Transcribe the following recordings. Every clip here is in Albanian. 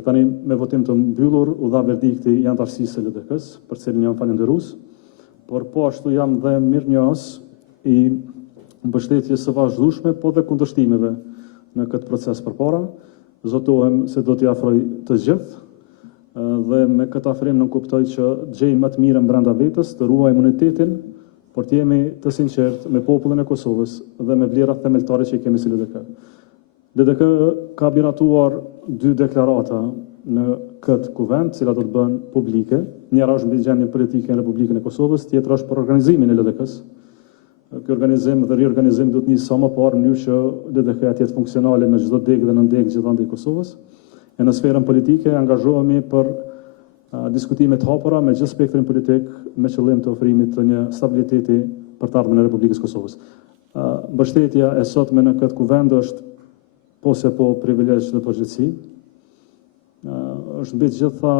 Tani me votim të mbyllur u dha verdikti i antarësisë së LDK-s, për cilin jam falënderues, por po ashtu jam dhe mirënjohës i mbështetjes së vazhdueshme, po dhe kundërshtimeve në këtë proces përpara. Zotohem se do t'i afroj të gjithë dhe me këtë afrim nuk kuptoj që gjej më të mirën brenda vetës, të ruaj imunitetin, por të jemi të sinqert me popullin e Kosovës dhe me vlerat themeltare që i kemi si LDK. LDK ka biratuar 2 deklarata në këtë kuvend, cilat do të bëhen publike. Njëra është mbi gjendjen politike në Republikën e Kosovës, tjetra është për organizimin e LDK-s. Ky organizim dhe riorganizim duhet nisë sa më parë në mënyrë që LDK-ja të jetë funksionale në çdo degë dhe në degë gjithandej Kosovës. E në sferën politike angazhohemi për diskutime të hapura me gjithë spektrin politik me qëllim të ofrimit të një stabiliteti për të ardhmen e Republikës Kosovës. Mbështetja e sotme në këtë kuvend është po se po privilegj dhe përgjithësi. Është mbi të gjitha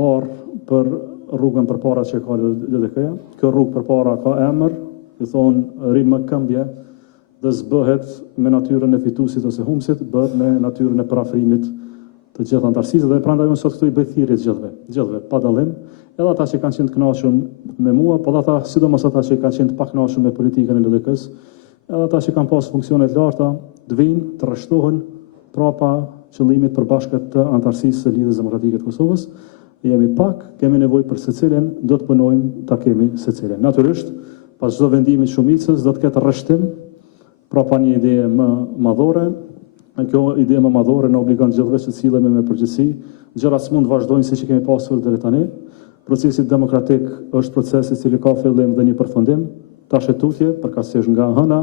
barë për rrugën përpara që ka LDK-ja. Kjo rrugë përpara ka emër, i thonë rrim më këmbje, dhe zbëhet me natyrën e fitusit ose humsit, bëhet me natyrën e parafrimit të gjithë antarësisë, dhe prandaj unë sot këtu i bëj thirrje gjithëve, pa dallim, edhe ata që kanë qenë të kënaqur me mua, po dhe ata, sidomos ata që kanë qenë të pakënaqur me politikën e LDK-s, edhe ata që kanë pas funksione të larta, të vinë, të rreshtohen prapa qëllimit përbashkët të antarësisë së Lidhjes Demokratike të Kosovës. Jemi pak, kemi nevojë për secilin, do të punojmë ta kemi secilin. Natyrisht, pas çdo vendimi të shumicës do të ketë rreshtim, prapa një ide më madhore. Kjo ide më madhore në obligon gjithëve që cilemi me përgjithësi. Gjëra s'mund vazhdojnë siç i kemi pasur deri tani. Procesi demokratik është proces i cili ka fillim dhe një përfundim. Tash e tutje, përkatësisht nga hëna,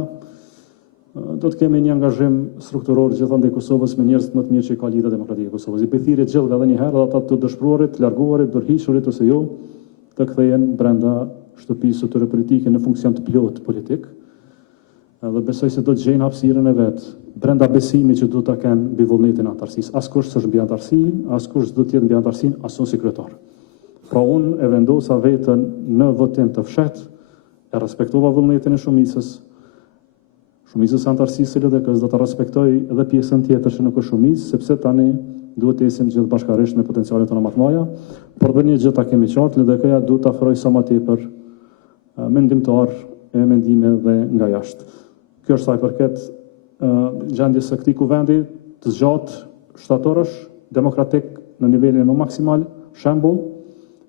do të kemi një angazhim strukturor gjithandej Kosovës me njerëz më të mirë që ka Lidhja Demokratike e Kosovës. I bëj thirrje gjithëve edhe një herë, dhe ata të dëshpëruarit, të larguarit, dorëhiqurit ose jo, të kthehen brenda shtëpisë së tyre politike në funksion të plot politik. Dhe besoj se do të gjejnë hapësirën e vet brenda besimit që do ta kenë mbi vullnetin e antarësisë. Askush s'është mbi antarësinë, askush s'do të jetë mbi antarësinë, asun sekretar. Pra unë e vendosa veten në votim të fshehtë, e respektova vullnetin e shumicës antarësisë së LDK-s, do ta respektoj edhe pjesën tjetër që nuk është shumicë, sepse tani duhet të ecim gjithë bashkërisht me potencialet tona më të mëdha, por dhe një gjë ta kemi qartë, LDK-ja duhet ta afrojë sa më tepër mendimtar e mendime dhe nga jashtë. Kjo është sa i përket gjendjes së këtij kuvendi të zgjatë, shtatorësh, demokratik në nivelin më maksimal, shembull,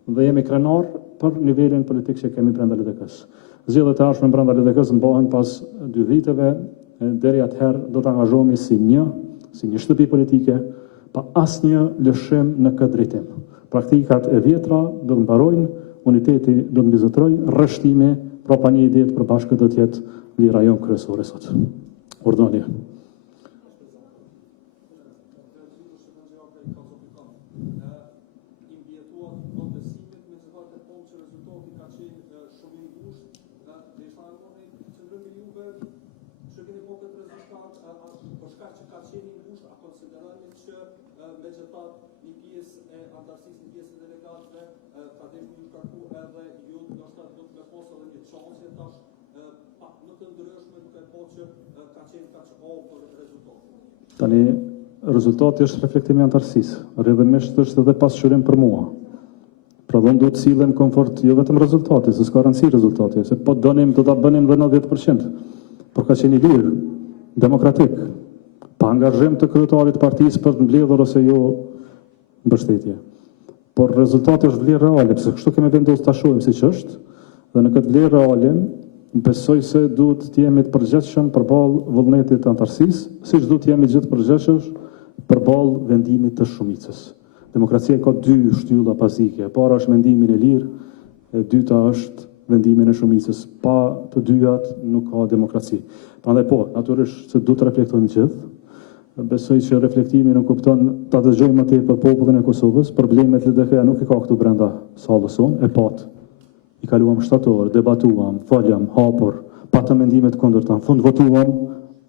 dhe jemi krenar për nivelin politik që kemi brenda LDK-s. Zgjedhjet e ardhshme brenda LDK-s mbahen pas 2 viteve, deri atëherë do të angazhohemi si një shtëpi politike, pa asnjë lëshim në këtë drejtim. Praktikat e vjetra do të mbarojnë, uniteti do të mbizotrojë, rreshtimi, prapa një ide të përbashkët do të jetë lira jonë kryesore sot. Urdhënia. Tani, rezultati është reflektimi i antarësisë, rrjedhimisht është edhe pasqyrim për mua. Pra do të sillen komfort jo vetëm rezultati, se s'ka rëndësi rezultati, se po donim do ta bënim dhe 90%, por ka qenë i lirë, demokratik, pa angazhim të kryetarit të partisë për të mbledhur ose jo mbështetje. Por rezultati është vlerë reale, pse kështu kemi vendosur ta shohim siç është, dhe në këtë vlerë reale besoj se duhet të jemi të përgjithshëm përballë vullnetit të antarësisë, siç duhet të jemi gjithë përgjithshëm përballë vendimit të shumicës. Demokracia ka 2 shtylla bazike. E para është mendimin e lirë, e dyta është vendimin e shumicës. Pa të dyjat nuk ka demokraci. Prandaj po, natyrisht se duhet të reflektojmë gjithë. Besoj që reflektimi nuk kupton ta dëgjojmë më tepër popullin e Kosovës, problemet LDK-ja nuk i ka këtu brenda sallës sonë, e pat. I kaluam shtator, debatuam, folëm, hapur, patëm mendime të kundërta, në fund votuam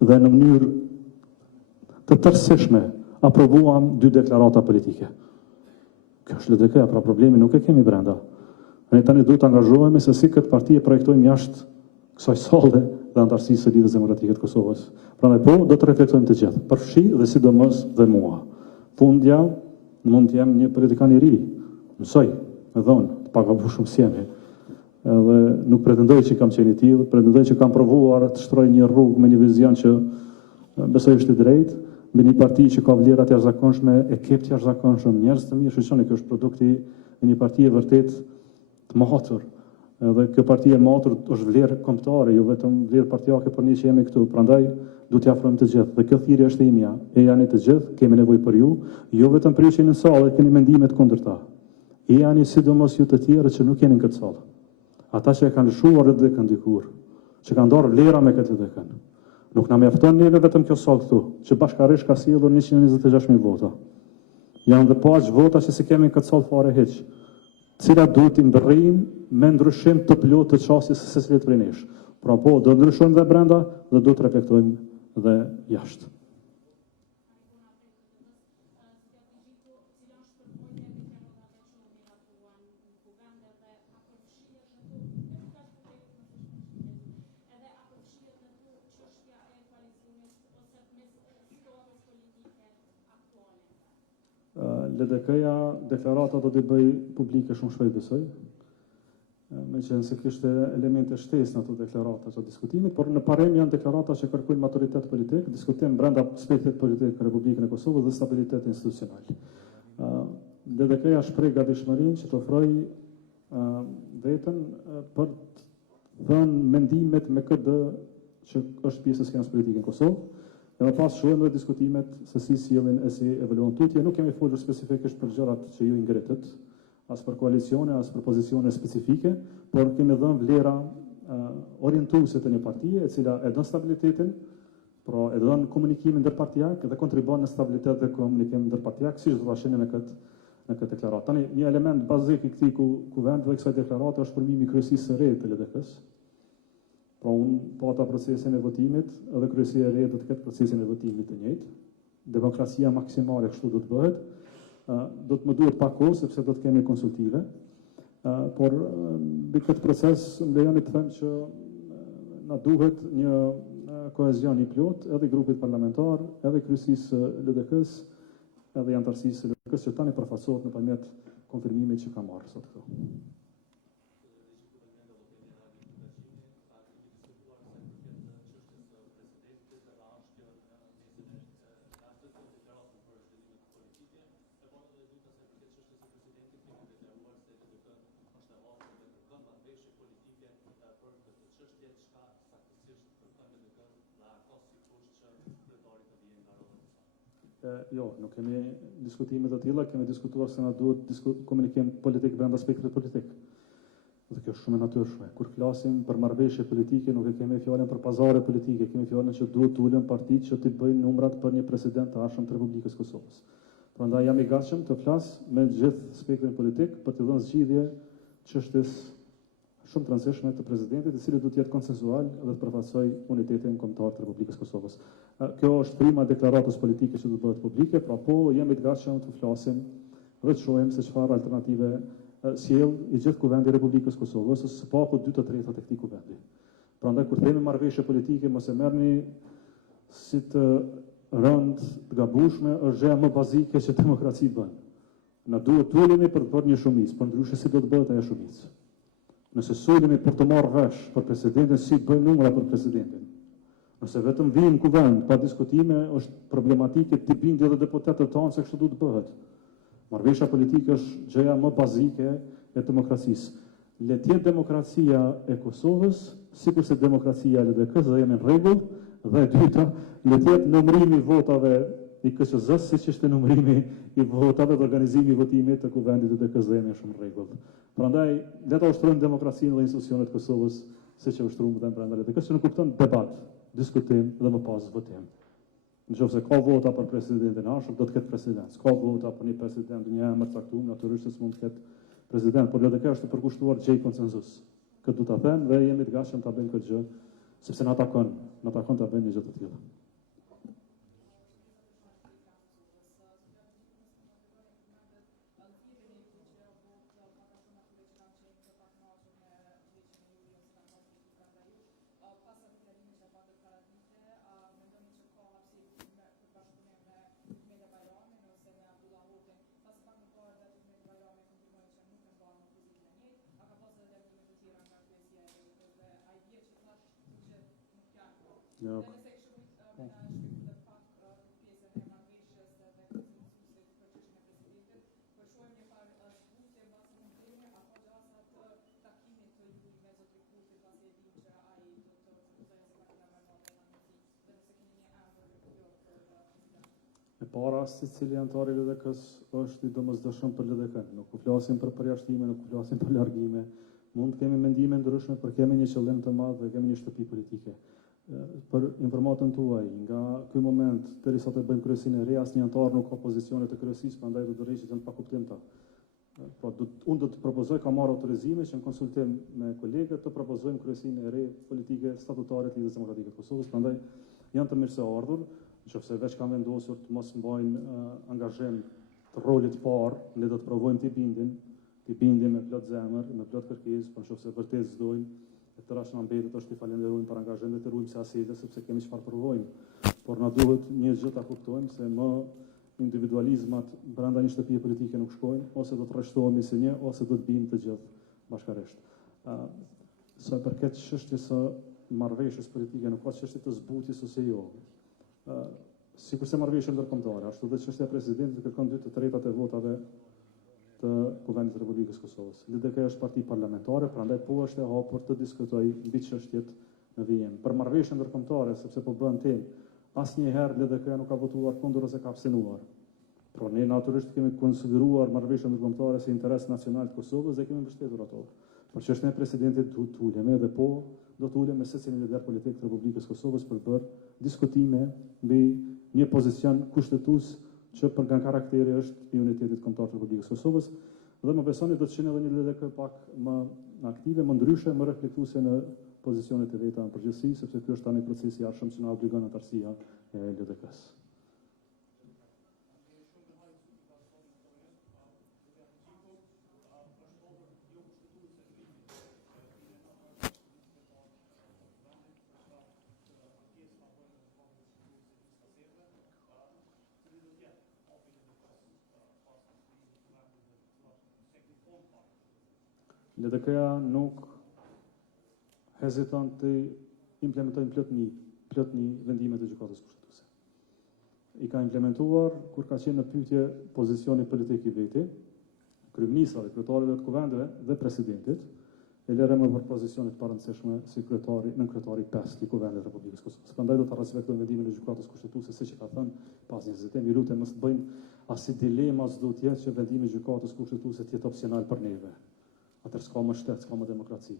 dhe në mënyrë të tërësishme aprovuam 2 deklarata politike. Kjo është LDK-ja, pra problemi nuk e kemi brenda. Ne tani duhet të angazhohemi se si këtë parti e projektojmë jashtë kësaj salle dhe antarësisë së Lidhjes Demokratike të Kosovës. Prandaj po, do të reflektojmë të gjithë, përfshi dhe sidomos dhe mua. Fundja mund të jem një politikan I ri, mësoj, me dhonë, të pagabu shumë sjemi. Edhe nuk pretendoj që kam qenë I tillë, pretendoj që kam provuar të shtroj një rrugë me një vizion që besoj është I drejtë, me një parti që ka vlerat jashtëzakonshme, ekip të jashtëzakonshëm, njerëz të mirë, shoqëni, kjo është produkti I një partie vërtet të matur. Edhe kjo parti e matur është vlerë kombëtare, jo vetëm vlerë partijake për ne që jemi këtu. Prandaj duhet t'i afrojmë të gjithë. Dhe kjo thirrje është e imja. E janë të gjithë, kemi nevojë për ju, jo vetëm për ju që jeni në sallë, keni mendime të kundërta. E janë sidomos ju të tjerë që nuk jeni në këtë sallë. Ata që e kanë lëshuar dhe kanë dikur, që kanë dorë vlera me këtë dhe kanë. Nuk na mjafton neve vetëm kjo sallë këtu, që bashkërisht ka sjellur 126.000 vota. Janë dhe paq vota që si kemi në këtë sallë fare hiç, cilat duhet I mbërrijmë me ndryshim të plotë të çastit së secilit prej nesh. Pra po, do ndryshojmë dhe brenda dhe do të reflektojmë dhe jashtë. LDK-ja deklarata do t'i bëj publike shumë shpejt besoj. Me qenë se kishte elemente shtesë në ato deklarata që diskutimit, por në parem janë deklarata që kërkojnë maturitet politik, diskutim brenda spektrit politik në Republikën e Kosovës dhe stabilitet institucional. LDK-ja shpreh gatishmërinë që të ofrojë veten për të dhënë mendimet me këtë që është pjesë e skenës politike në Kosovë. Edhe pas shohim dhe diskutimet se si sjellin e si evaluon tutje. Nuk kemi folur specifikisht për gjërat që ju I ngritët, as për koalicione, as për pozicione specifike, por kemi dhënë vlera orientuese të një partie e cila e don stabilitetin, pra e don komunikimin ndërpartijak dhe kontribon në stabilitet dhe komunikim ndërpartijak, siç do ta shihni në këtë deklaratë. Tani një element bazik I këtij kuvend dhe kësaj deklarate është formimi I kryesisë së re të LDK-s. Pra unë pata procesin e votimit, edhe kryesia e re do të ketë procesin e votimit të njëjtë. Demokracia maksimale kështu do të bëhet. Do të më duhet pak kohë sepse do të kemi konsultive. Por mbi këtë proces më lejoni të them që na duhet një kohezion I plot edhe I grupit parlamentar, edhe kryesisë LDK-s, edhe antarësisë së LDK-s që tani përfaqësohet nëpërmjet konfirmimit që ka marrë sot këtu. Jo, nuk kemi diskutime të tilla, kemi diskutuar se na duhet komunikim politik brenda spektrit politik. Dhe kjo është shumë e natyrshme. Kur flasim për marrëveshje politike, nuk e kemi fjalën për pazare politike, kemi fjalën që duhet të ulën partitë që të bëjnë numrat për një president të arshëm të Republikës Kosovës. Prandaj jam I gatshëm të flas me gjithë spektrin politik për të dhënë zgjidhje çështjes shumë të rëndësishme të presidentit, I cili duhet të jetë konsensual dhe të përfaqësojë unitetin kombëtar të Republikës Kosovës. Kjo është prima e deklaratës politike që do të bëhet publike, pra po jemi të gatshëm të flasim dhe të shohim se çfarë alternative sjell I gjithë kuvendi I Republikës Kosovës, ose së paku 2/3 e këtij kuvendi. Prandaj kur themi marrëveshje politike, mos e merrni si të rënd të gabueshme, është gjëja më bazike që demokraci bën. Na duhet të ulemi për të bërë një shumicë, por ndryshe si do të bëhet ajo shumicë. Nëse sulemi për të marrë vesh për presidentin, si të bëjmë numra për presidentin. Nëse vetëm vijmë kuvend pa diskutime, është problematike të bindje edhe deputetët tanë se kështu duhet bëhet. Marrëveshja politike është gjëja më bazike e demokracisë. Le të jetë demokracia e Kosovës, sikurse demokracia e LDK-s dhe jemi në rregull, dhe e dyta, le të jetë numërimi I votave I KSZ-s, siç ishte numërimi I votave dhe organizimi I votimit të kuvendit të LDK-s dhe jemi shumë në rregull. Prandaj, le ta ushtrojmë demokracinë dhe institucionet e Kosovës, siç e ushtruam dhe brenda LDK-s, që nuk kupton debat, diskutim dhe më pas votim. Nëse ka vota për presidentin arshëm, do të ketë president. Ka vota për një president një emër caktuar, natyrisht s'mund të ketë president, por LDK është të përkushtuar gjej konsenzus. Këtë du ta them dhe jemi të gatshëm ta bëjmë këtë gjë, sepse na takon ta bëjmë një gjë të tillë. Jo. E para, si cili antari i LDK-s është i domosdoshëm për LDK-n. Nuk po flasim për përjashtime, nuk po flasim për largime. Mund të kemi mendime ndryshme, por kemi një qëllim të madh dhe kemi një shtëpi politike. Për informatën tuaj, nga ky moment derisa të bëjmë kryesinë e re, asnjë antar nuk ka pozicione të kryesisë, prandaj do të rrihet në pakuptimta. Po unë do të propozoj, ka marrë autorizime që në konsultim me kolegët të propozojmë kryesinë e re politike statutare të Lidhjes Demokratike të Kosovës, prandaj janë të mirë se ardhur, nëse veç kanë vendosur të mos mbajnë angazhim të rolit parë, ne do të provojmë të bindim me plot zemër, me plot kërkesë, por nëse vërtet s'dojnë, e të rash në mbetet është të falenderojmë për angazhim dhe të ruajmë se asete, sepse kemi çfarë provojmë. Por na duhet një gjë ta kuptojmë se më individualizmat brenda një shtëpie politike nuk shkojnë, ose do të rreshtohemi si një, ose do të bimë të gjithë bashkërisht. Sa përket çështjes së marrëveshjes politike, nuk ka çështje të zbutjes ose jo. Sikurse marrëveshja ndërkombëtare, ashtu dhe çështja e presidentit kërkon 2/3 e votave të Kuvendit të Republikës Kosovës. LDK është parti parlamentare, prandaj po është e hapur të diskutojë mbi çështjet në vijim. Për marrëveshjen ndërkombëtare, sepse po bën temë, asnjëherë LDK nuk ka votuar kundër ose ka abstenuar. Por ne natyrisht kemi konsideruar marrëveshjen ndërkombëtare si interes nacional të Kosovës dhe kemi mbështetur ato. Por çështja e presidentit duhet të ulemi dhe po do të ulem me secilin lider politik të Republikës Kosovës për bërë diskutime mbi një pozicion kushtetues që për nga karakteri është i unitetit kombëtar të Republikës Kosovës, dhe më besoni do të qenë edhe një LDK pak më aktive, më ndryshe, më reflektuese në pozicionet e veta në përgjithësi, sepse ky është tani procesi i arshëm që na obligon antarësia e LDK-s. LDK-ja nuk heziton të implementojnë plotni vendimet e gjykatës kushtetuese. I ka implementuar kur ka qenë në pyetje pozicioni politik i veti, kryeministrave, kryetarëve të kuvendeve dhe presidentit, e lere më për pozicionit parëndësishme si nën kryetari 5 i Kuvendit të Republikës Kosovës. Prandaj do të respektojmë vendimin e gjykatës kushtetuese, siç e ka thënë pas një hezitim, i lutem mos të bëjnë as dilema s'do të jetë që vendimi i gjykatës kushtetuese të jetë opsional për neve. Atër s'ka më shtet, s'ka më demokraci.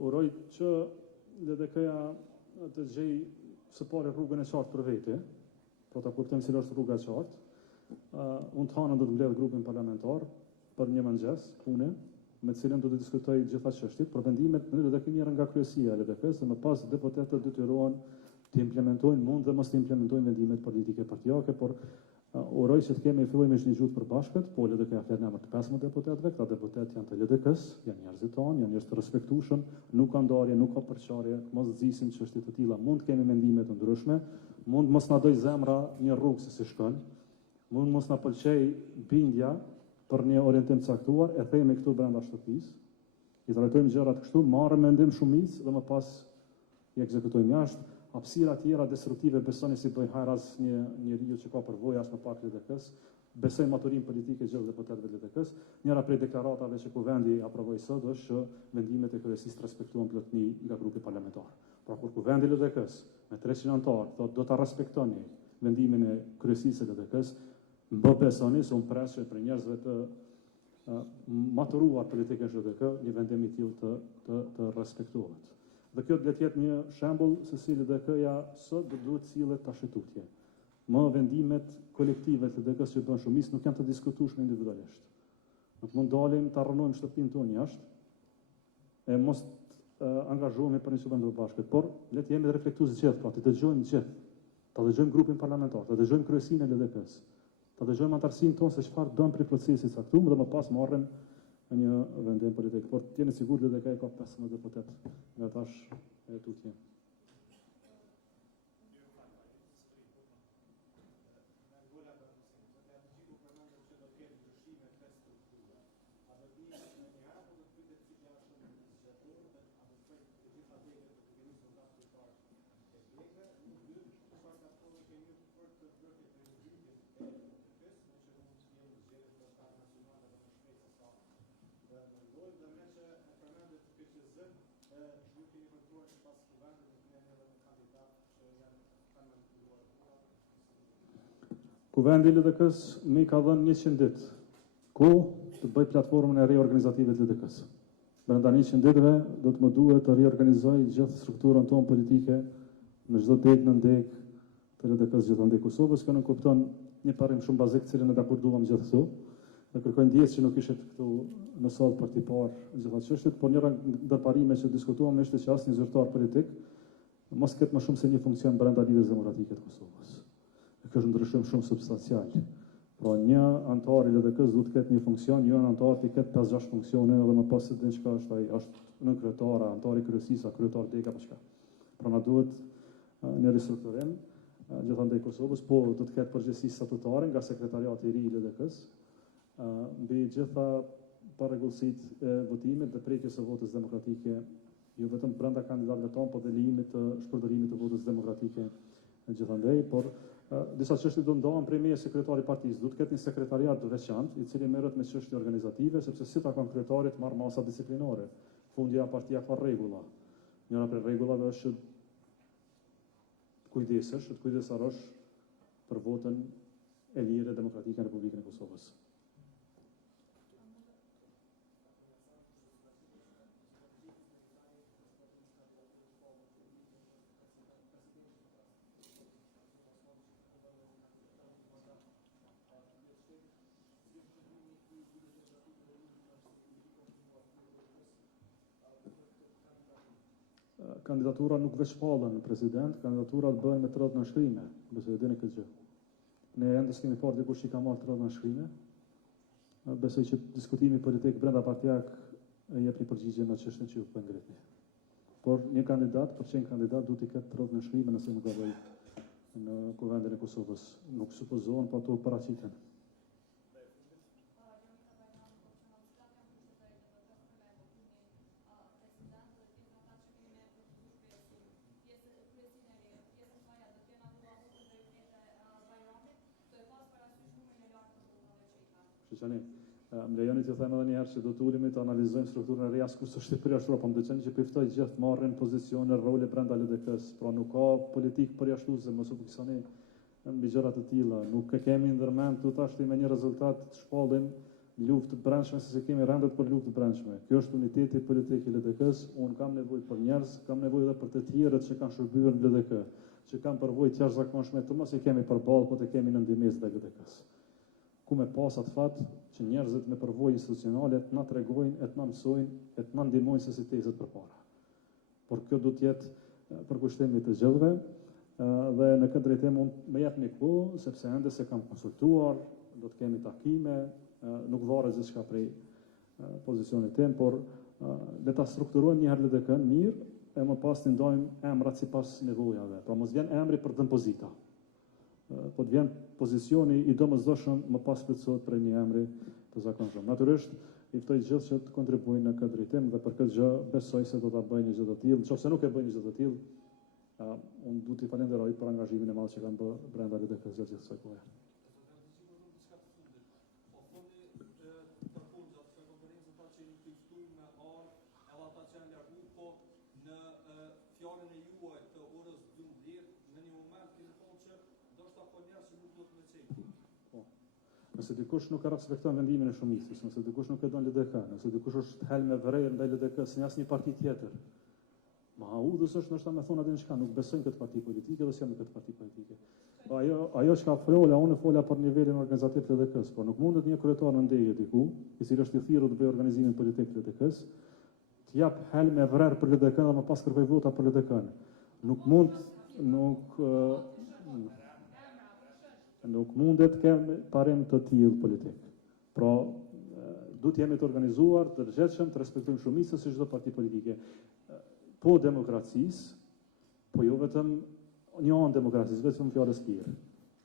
Uroj që LDK-ja të gjej së pari rrugën e qartë për vete, po ta kuptojmë cila është rruga e qartë. Unë të hanën do të mbledh grupin parlamentar për një mëngjes, pune, me të cilën do të diskutoj gjitha çështjet, por vendimet në LDK njëra nga kryesia e LDK-s dhe më pas deputetët detyrohen të implementojnë, mund dhe mos të implementojnë vendimet politike partijake, por uroj që të kemi fillojmë një gjuhë përbashkët, po LDK-ja flet në emër të 15 deputetëve, këta deputet janë të LDK-s, janë njerëzit tanë, janë njerëz të respektueshëm, nuk ka ndarje, nuk ka përçarje, mos nxisim çështje të tilla, mund të kemi mendime të ndryshme, mund mos na doj zemra një rrugë se si shkon, mund mos na pëlqej bindja për një orientim caktuar, e themi këtu brenda shtëpisë, i trajtojmë gjërat kështu, marrëm mendim shumicë dhe më pas i ekzekutojmë jashtë. Hapësira tjera destruktive besoni si bëjnë hajras një njeriu që ka përvojë as më pak LDK-s, besoj maturim politike gjithë deputetëve të LDK-s. Njëra prej deklaratave që Kuvendi aprovoi sot është që vendimet e kryesisë respektuan plotni nga grupi parlamentar. Pra kur Kuvendi i LDK-s me 300 anëtar thotë do ta respektoni vendimin e kryesisë së LDK-s, më besoni se unë pres që për njerëzve të maturuar politikën e LDK, një vendim i tillë të respektohet. Dhe kjo do të jetë një shembull se si LDK-ja sot duhet sillet tash tutje. Më vendimet kolektive të LDK-s që bën shumicë nuk janë të diskutueshme individualisht. Nuk mund dalim të arrënojmë shtëpinë tonë jashtë e mos angazhohemi për një qëllim të bashkët, por le të jemi të reflektues gjithë, pra të dëgjojmë gjithë. Ta dëgjojmë grupin parlamentar, ta dëgjojmë kryesinë e LDK-s, ta dëgjojmë antarësinë tonë se çfarë bën për procesin caktuar dhe më pas marrim një vendim politik, por t'jeni sigur LDK ka 15 deputet nga tash e tutje. Kuvendi i LDK-s më ka dhënë 100 ditë të bëj platformën e reorganizative të LDK-s. Brenda 100 ditëve do të më duhet të reorganizoj gjithë strukturën tonë politike në çdo degë në degë të LDK-s gjithandej Kosovës, që nuk kupton një parim shumë bazik cilën e dakorduam gjithë këtu. Dhe kërkoj ndjes që nuk ishit këtu në sallë për t'i parë gjitha çështjet, por njëra ndër parimet që diskutuam ishte që asnjë zyrtar politik mos ketë më shumë se një funksion brenda Lidhjes Demokratike të Kosovës. Kjo është ndryshim shumë substancial. Pra një antar i LDK-s duhet të ketë një funksion, një antar të ketë 5-6 funksione edhe më pas se din çka është ai, është nënkryetara, antari kryesisë, kryetar deka apo çka. Pra na duhet një ristrukturim gjithandej Kosovës, po do të ketë përgjegjësi statutare nga sekretariati i ri i LDK-s, mbi gjitha parregullësitë e votimit dhe prekjes së votës demokratike, jo vetëm brenda kandidatëve tonë, por dhe lijimit të shpërdorimit të votës demokratike gjithandej, por disa çështje do ndahen prej meje sekretari i partisë. Do të ketë një sekretariat të veçantë i cili merret me çështje organizative, sepse si takon kryetarit marr masa disiplinore. Fundja partia ka rregulla. Njëra prej rregullave është të kujdesarosh për votën e lirë demokratike në Republikën e Kosovës. Kandidatura nuk veç pallen në president, kandidaturat bëhen me 30 nënshkrime, nëse e dini këtë gjë. Ne ende s'kemi parë dikush që ka marrë 30 nënshkrime. Besoj që diskutimi politik brenda partijak jep një përgjigje në çështjen që ju po ngritni. Por një kandidat, për 100 kandidat duhet të ketë 30 nënshkrime nëse nuk gaboj në Kuvendin e Kosovës. Nuk supozohen, po ato paraqiten. Më lejoni të them edhe një herë që do të ulemi të analizojmë strukturën e re as kush është i përjashtuar, po më pëlqen që piftoj gjithë marrin pozicione, role brenda LDK-s, pra nuk ka politikë përjashtuese, mos u fiksoni mbi gjëra të tilla. Nuk e kemi ndërmend tu tash me një rezultat të shpallim luftë të brendshme, se kemi rendet për luftë të brendshme. Kjo është uniteti politik i LDK-s. Un kam nevojë për njerëz, kam nevojë edhe për të tjerët që kanë shërbyer në LDK, që kanë përvojë të jashtëzakonshme, të mos i kemi përballë, po të kemi në ndihmës të LDK-s. Ku me pas atë fat që njerëzit me përvojë institucionale të na tregojnë, të na mësojnë, të na ndihmojnë se si tezet përpara. Por kjo do të jetë përkushtimi të gjithëve dhe në këtë drejtim unë më jap një kohë, sepse ende se kam konsultuar, do të kemi takime, nuk varet gjithçka prej pozicionit tim, por le ta strukturojmë një herë LDK-n mirë e më pas të ndajmë emrat sipas nevojave. Pra mos vjen emri për dëm pozita. Po të vjen pozicioni i domosdoshëm më pas plotësohet për një emri të zakonshëm. Natyrisht, i ftoj gjithë që të kontribuojnë në këtë drejtim dhe për këtë gjë besoj se do ta bëjnë një gjë të tillë. Nëse nuk e bëjnë një gjë të tillë, unë duhet t'i falenderoj për angazhimin e madh që kanë bërë brenda LDK-s gjatë kësaj kohe. Fjalën e juaj të orës 12 në një moment keni thonë që ndoshta po njerëz që nuk do të mëcejnë. Po. Nëse dikush nuk e respekton vendimin e shumicës, nëse dikush nuk e don LDK, nëse dikush është helm me vrejë ndaj LDK-s në asnjë parti tjetër, ma udhës është ndoshta më thonë atë diçka, nuk besojnë këtë parti politike dhe s'jam në këtë parti politike. Ajo çka fola, unë fola për nivelin organizativ të LDK-s, por nuk mundet një kryetar në ndejje diku, i cili është i thirrur të bëjë organizimin politik të LDK-s, jap helm e vrerë për LDK dhe më pas kërkoj vota për LDK-n. Nuk mundet kemë parim të tillë politik. Pra, duhet jemi të organizuar, të rrjedhshëm, të respektojmë shumicën si çdo parti politike. Po demokracisë, po jo vetëm një anë demokracisë, vetëm fjalës lirë.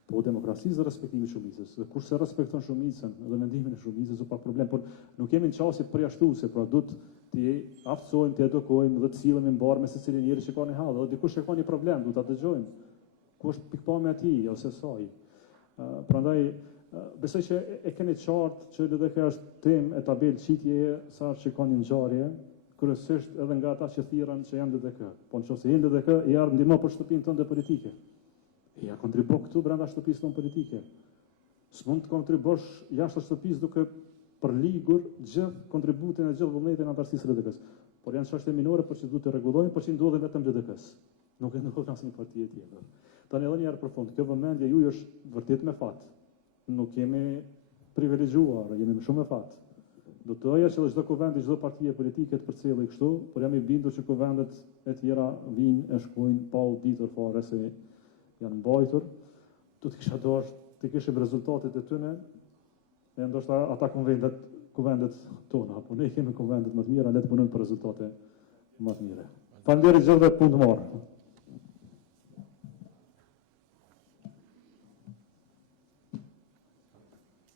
Po demokracisë dhe respektimi shumicës. Dhe kush se respekton shumicën dhe mendimin e shumicës, pa problem, por nuk jemi në çasti përjashtuese, pra duhet të aftësojmë, të edukojmë dhe të sillemi mbar me secilin njeri që ka një hall, dhe dikush që ka një problem, duhet ta dëgjojmë. Ku është pikpamja e tij ose saj. Prandaj besoj që e keni qartë që LDK është temë e tabelë qitjeje sa që ka një ngjarje, kryesisht edhe nga ata që thirrën që janë DDK. Po nëse je në DDK, i ardh ndihmë për shtëpinë tënde politike. Ja kontribo këtu brenda shtëpisë tonë politike. S'mund të kontribosh jashtë shtëpisë duke përligur gjithë kontributin e gjithë vullnetin e antarësisë së DDK-s. Por janë çështje minore për që duhet të rregullojnë, por që ndodhin vetëm DDK-s. Nuk e ndodh asnjë parti tjetër. Tani edhe një herë përfund, kjo vëmendje juaj është vërtet me fat. Nuk jemi privilegjuar, jemi me shumë me fat. Do të thoya që çdo kuvend, çdo parti politike të përcjellë kështu, por jam i bindur që kuvendet e tjera vinë e shkojnë pa u ditur fare se janë mbajtur. Do të kisha dashur të kishim rezultatet e tyre, e ndoshta ata kuvendet tona, apo ne kemi kuvendet më të mira, le të punojmë për rezultate më të mira. Faleminderit gjithëve, punë të mirë.